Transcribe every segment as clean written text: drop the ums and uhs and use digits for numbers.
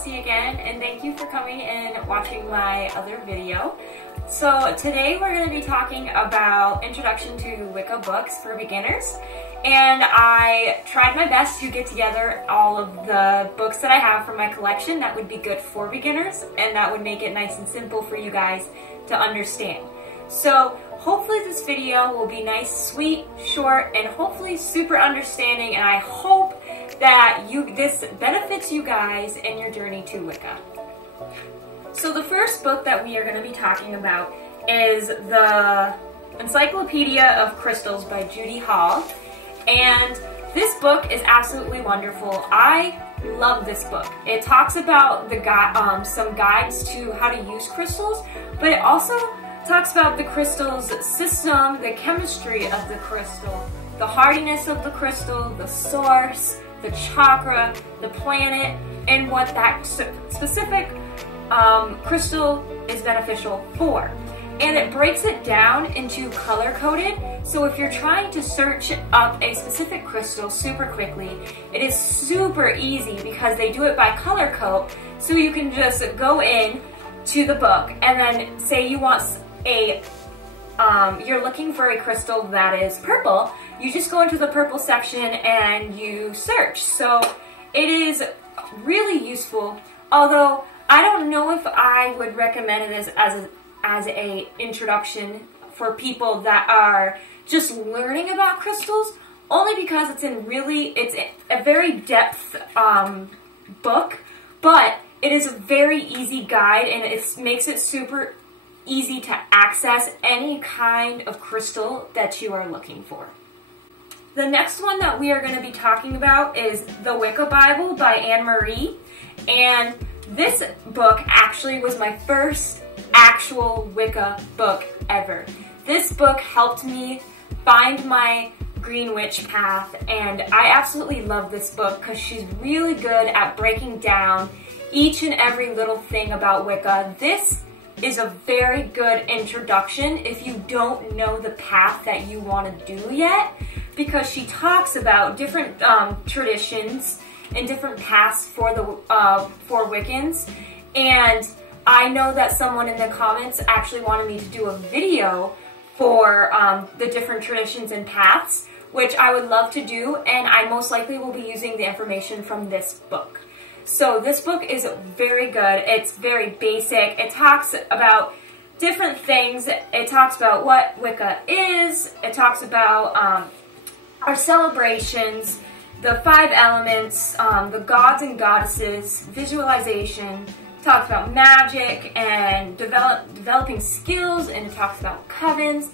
Chelsea again, and thank you for coming and watching my other video. So today we're going to be talking about Introduction to Wicca books for beginners, and I tried my best to get together all of the books that I have from my collection that would be good for beginners and that would make it nice and simple for you guys to understand. So hopefully this video will be nice, sweet, short, and hopefully super understanding, and I hope that this benefits you guys in your journey to Wicca. So the first book that we are going to be talking about is the Encyclopedia of Crystals by Judy Hall, and this book is absolutely wonderful. I love this book. It talks about some guides to how to use crystals, but it also talks about the crystal's system, the chemistry of the crystal, the hardiness of the crystal, the source, the chakra, the planet, and what that specific crystal is beneficial for. And it breaks it down into color-coded, so if you're trying to search up a specific crystal super quickly, it is super easy because they do it by color code, so you can just go in to the book and then say you want you're looking for a crystal that is purple, you just go into the purple section and you search. So it is really useful, although I don't know if I would recommend it as a introduction for people that are just learning about crystals, only because it's a very depth book, but it is a very easy guide, and it makes it super easy to access any kind of crystal that you are looking for. The next one that we are going to be talking about is the Wicca Bible by Anne-Marie, and this book actually was my first actual Wicca book ever. This book helped me find my Green Witch path, and I absolutely love this book because she's really good at breaking down each and every little thing about Wicca. This is a very good introduction if you don't know the path that you want to do yet, because she talks about different traditions and different paths for Wiccans. And I know that someone in the comments actually wanted me to do a video for the different traditions and paths, which I would love to do, and I most likely will be using the information from this book. So this book is very good. It's very basic. It talks about different things. It talks about what Wicca is. It talks about our celebrations, the 5 elements, the gods and goddesses, visualization. It talks about magic and developing skills, and it talks about covens.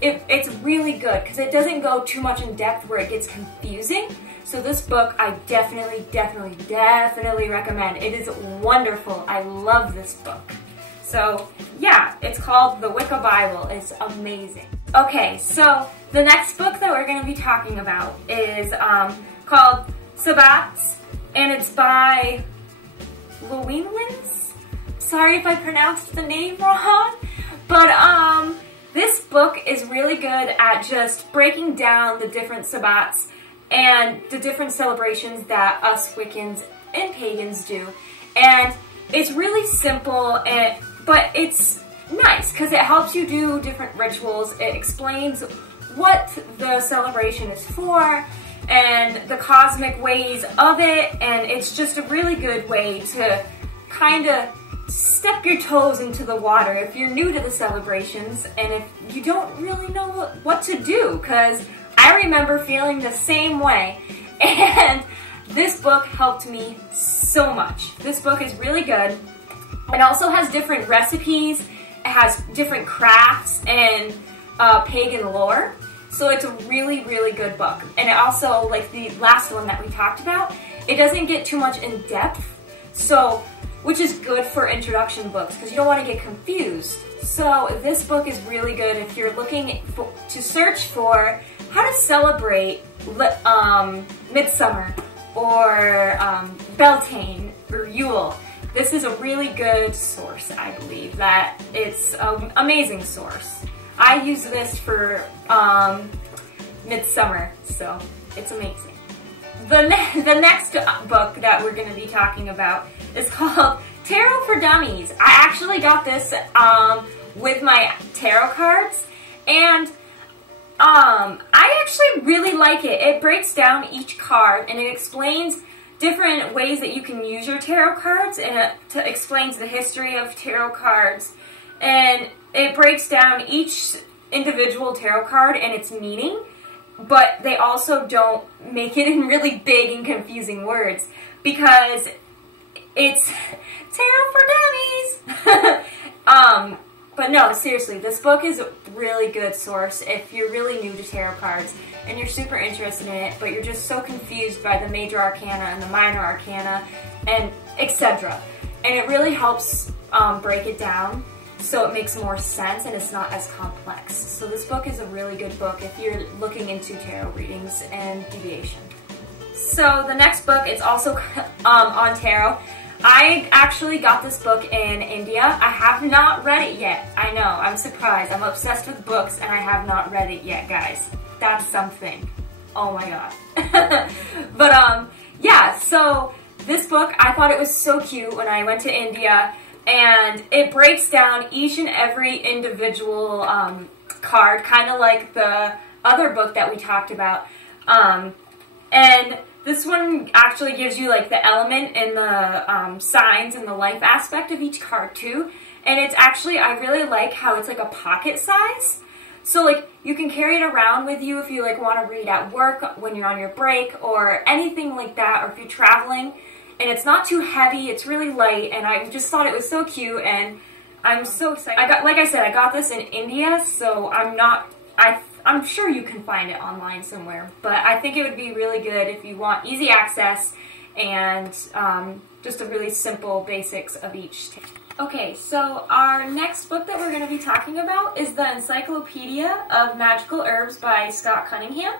It's really good because it doesn't go too much in depth where it gets confusing. So this book I definitely recommend. It is wonderful. I love this book. So yeah, it's called the Wicca Bible. It's amazing. Okay, so the next book that we're going to be talking about is called Sabbats, and it's by Llewellyn. Sorry if I pronounced the name wrong, but this book is really good at just breaking down the different Sabbats and the different celebrations that us Wiccans and pagans do. And it's really simple, but it's nice because it helps you do different rituals. It explains what the celebration is for and the cosmic ways of it, and it's just a really good way to kind of step your toes into the water if you're new to the celebrations and if you don't really know what to do, because I remember feeling the same way, and this book helped me so much. This book is really good. It also has different recipes, it has different crafts and pagan lore, so it's a really good book. And it also, like the last one that we talked about, it doesn't get too much in depth, so which is good for introduction books because you don't want to get confused. So this book is really good if you're looking to search for how to celebrate Midsummer or Beltane or Yule. This is a really good source, I believe. That it's an amazing source. I use this for Midsummer, so it's amazing. the next book that we're going to be talking about is called Tarot for Dummies. I actually got this with my tarot cards, and I actually really like it. It breaks down each card and it explains different ways that you can use your tarot cards, and it explains the history of tarot cards, and it breaks down each individual tarot card and its meaning, but they also don't make it in really big and confusing words because it's tarot for dummies. But no, seriously, this book is a really good source if you're really new to tarot cards and you're super interested in it, but you're just so confused by the major arcana and the minor arcana and etc. And it really helps break it down so it makes more sense and it's not as complex. So this book is a really good book if you're looking into tarot readings and deviation. So the next book is also on tarot. I actually got this book in India. I have not read it yet. I know, I'm surprised. I'm obsessed with books and I have not read it yet, guys. That's something. Oh my god. But yeah, so this book, I thought it was so cute when I went to India, and it breaks down each and every individual card, kind of like the other book that we talked about. And this one actually gives you like the element and the signs and the life aspect of each card too. And it's actually, I really like how it's like a pocket size. So like you can carry it around with you if you like want to read at work when you're on your break or anything like that, or if you're traveling. And it's not too heavy, it's really light, and I just thought it was so cute, and I'm so excited. Like I said, I got this in India, so I'm sure you can find it online somewhere, but I think it would be really good if you want easy access and just a really simple basics of each. Okay, so our next book that we're going to be talking about is the Encyclopedia of Magical Herbs by Scott Cunningham.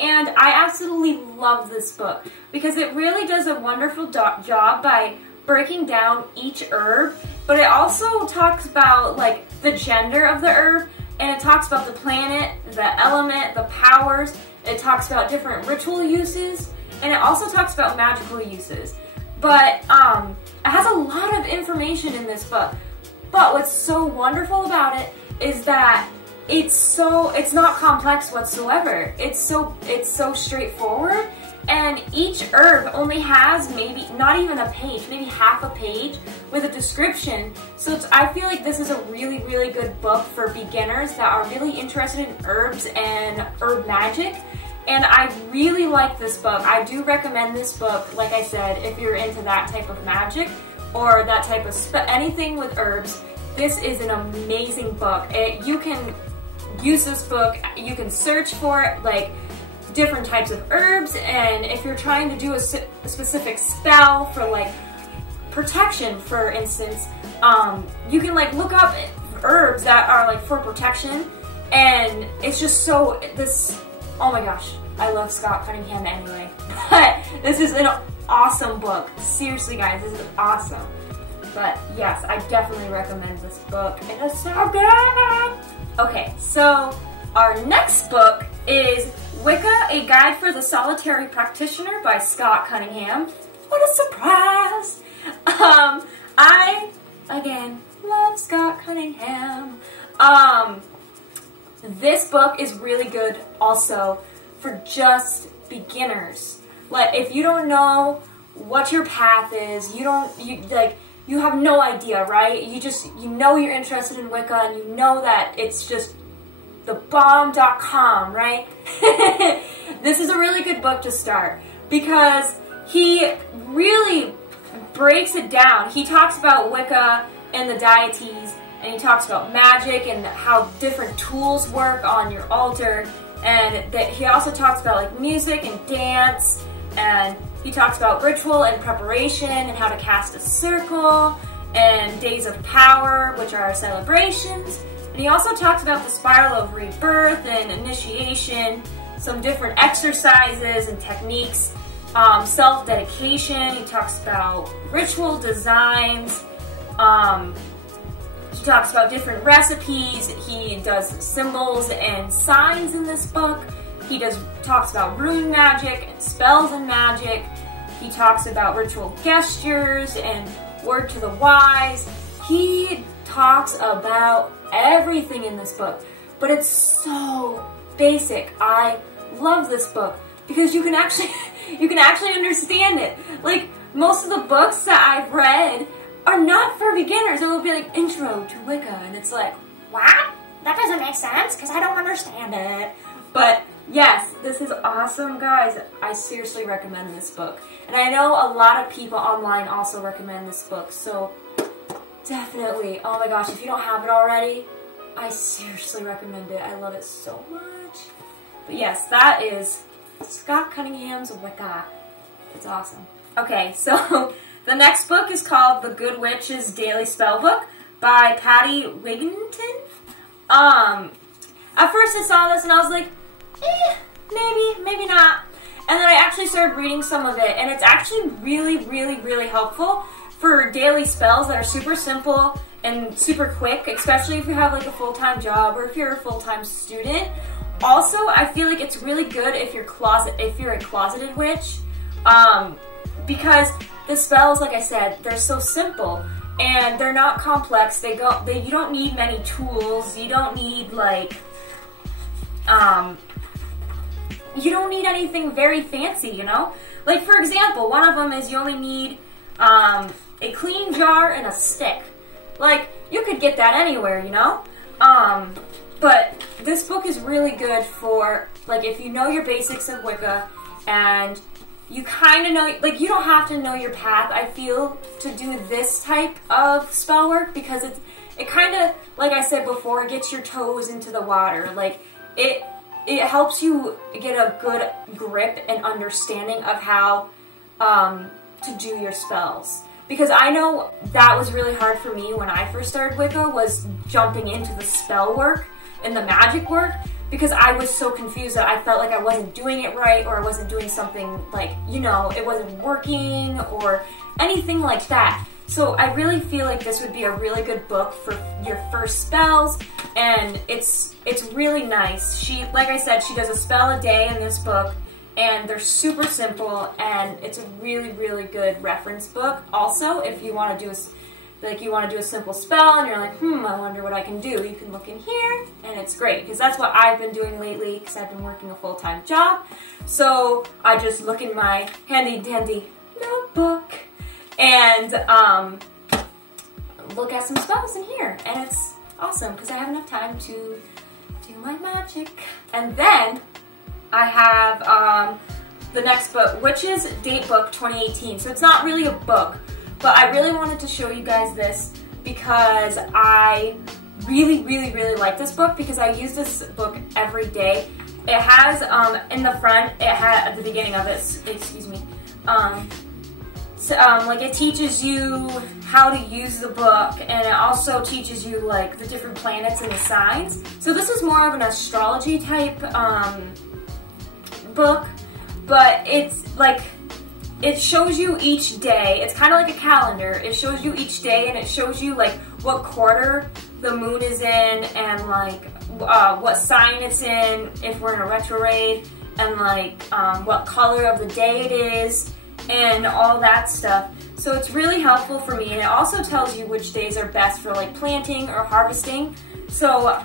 And I absolutely love this book because it really does a wonderful job by breaking down each herb, but it also talks about like the gender of the herb, and it talks about the planet, the element, the powers. It talks about different ritual uses, and it also talks about magical uses. But it has a lot of information in this book. But what's so wonderful about it is that it's not complex whatsoever. It's so straightforward, and each herb only has maybe not even a page, maybe half a page with a description. So I feel like this is a really, really good book for beginners that are really interested in herbs and herb magic. And I really like this book. I do recommend this book, like I said, if you're into that type of magic or that type of anything with herbs. This is an amazing book. You can use this book, you can search for like different types of herbs, and if you're trying to do a specific spell for like protection, for instance, you can like look up herbs that are like for protection, and it's just so oh my gosh, I love Scott Cunningham anyway, but this is an awesome book. Seriously guys, this is awesome. But yes, I definitely recommend this book, and it's so good. Okay, so our next book is Wicca, A Guide for the Solitary Practitioner by Scott Cunningham. What a surprise! I, again, love Scott Cunningham. This book is really good also for just beginners. Like, if you don't know what your path is, you have no idea, right? You know you're interested in Wicca, and you know that it's just thebomb.com, right? This is a really good book to start because he really breaks it down. He talks about Wicca and the deities, and he talks about magic and how different tools work on your altar, and that he also talks about like music and dance, and he talks about ritual and preparation and how to cast a circle, and days of power, which are our celebrations. And he also talks about the spiral of rebirth and initiation, some different exercises and techniques, self-dedication. He talks about ritual designs. He talks about different recipes. He does symbols and signs in this book. He talks about rune magic and spells and magic. He talks about ritual gestures and word to the wise. He talks about everything in this book, but it's so basic. I love this book because you can actually understand it. Like, most of the books that I've read are not for beginners. It will be like intro to Wicca, and it's like, what? That doesn't make sense because I don't understand it. But yes, this is awesome, guys. I seriously recommend this book. And I know a lot of people online also recommend this book, so definitely, oh my gosh, if you don't have it already, I seriously recommend it. I love it so much. But yes, that is Scott Cunningham's Wicca. It's awesome. Okay, so the next book is called The Good Witch's Daily Spellbook by Patti, Wigington. At first I saw this and I was like, maybe not. And then I actually started reading some of it, and it's actually really helpful for daily spells that are super simple and super quick, especially if you have like a full-time job or if you're a full-time student. Also, I feel like it's really good if you're a closeted witch, because the spells, like I said, they're so simple and they're not complex. You don't need many tools. You don't need like you don't need anything very fancy, you know? Like, for example, one of them is you only need a clean jar and a stick. Like, you could get that anywhere, you know? But this book is really good for, like, if you know your basics of Wicca and you kind of know, like, you don't have to know your path, I feel, to do this type of spell work, because it kind of, like I said before, gets your toes into the water. Like, it helps you get a good grip and understanding of how to do your spells. Because I know that was really hard for me when I first started Wicca, was jumping into the spell work and the magic work, because I was so confused that I felt like I wasn't doing it right, or I wasn't doing something, like, you know, it wasn't working or anything like that. So I really feel like this would be a really good book for your first spells, and it's really nice. She, like I said, she does a spell a day in this book, and they're super simple, and it's a really good reference book. Also, if you want to do a simple spell and you're like, I wonder what I can do, you can look in here, and it's great, because that's what I've been doing lately, because I've been working a full-time job. So I just look in my handy-dandy notebook and look at some spells in here, and it's awesome because I have enough time to do my magic. And then I have the next book, which is Datebook 2018. So it's not really a book, but I really wanted to show you guys this because I really like this book, because I use this book every day. It has in the front, it had at the beginning of it, excuse me, like, it teaches you how to use the book, and it also teaches you like the different planets and the signs. So this is more of an astrology type book, but it's like, it shows you each day. It's kind of like a calendar. It shows you each day, and it shows you like what quarter the moon is in, and like what sign it's in if we're in a retrograde, and like what color of the day it is, and all that stuff. So it's really helpful for me, and it also tells you which days are best for like planting or harvesting. So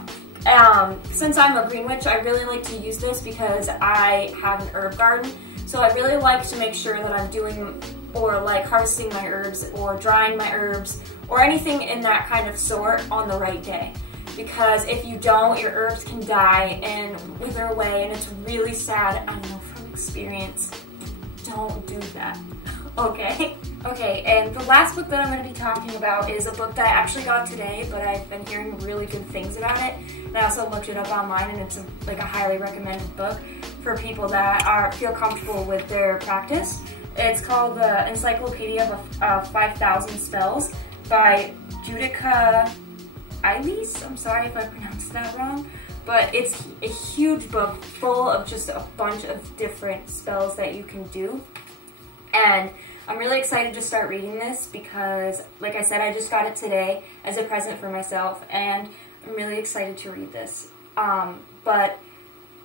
since I'm a green witch, I really like to use this because I have an herb garden. So I really like to make sure that I'm doing, or like harvesting my herbs or drying my herbs or anything in that kind of sort on the right day. Because if you don't, your herbs can die and wither away, and it's really sad. I know from experience. Don't do that. Okay? Okay, and the last book that I'm going to be talking about is a book that I actually got today, but I've been hearing really good things about it. And I also looked it up online, and it's like a highly recommended book for people that feel comfortable with their practice. It's called the Encyclopedia of 5,000 Spells by Judika. I'm sorry if I pronounced that wrong, but it's a huge book full of just a bunch of different spells that you can do. And I'm really excited to start reading this because, like I said, I just got it today as a present for myself, and I'm really excited to read this. But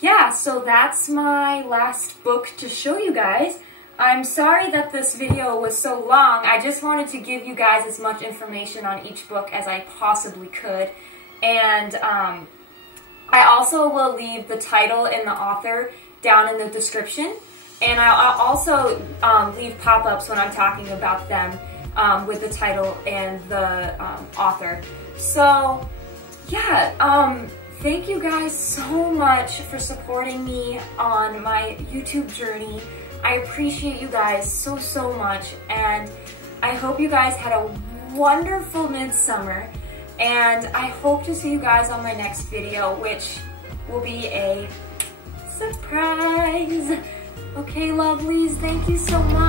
yeah, so that's my last book to show you guys. I'm sorry that this video was so long. I just wanted to give you guys as much information on each book as I possibly could. And I also will leave the title and the author down in the description. And I'll also leave pop-ups when I'm talking about them with the title and the author. So, yeah, thank you guys so much for supporting me on my YouTube journey. I appreciate you guys so, so much, and I hope you guys had a wonderful midsummer, and I hope to see you guys on my next video, which will be a surprise. Okay, lovelies, thank you so much.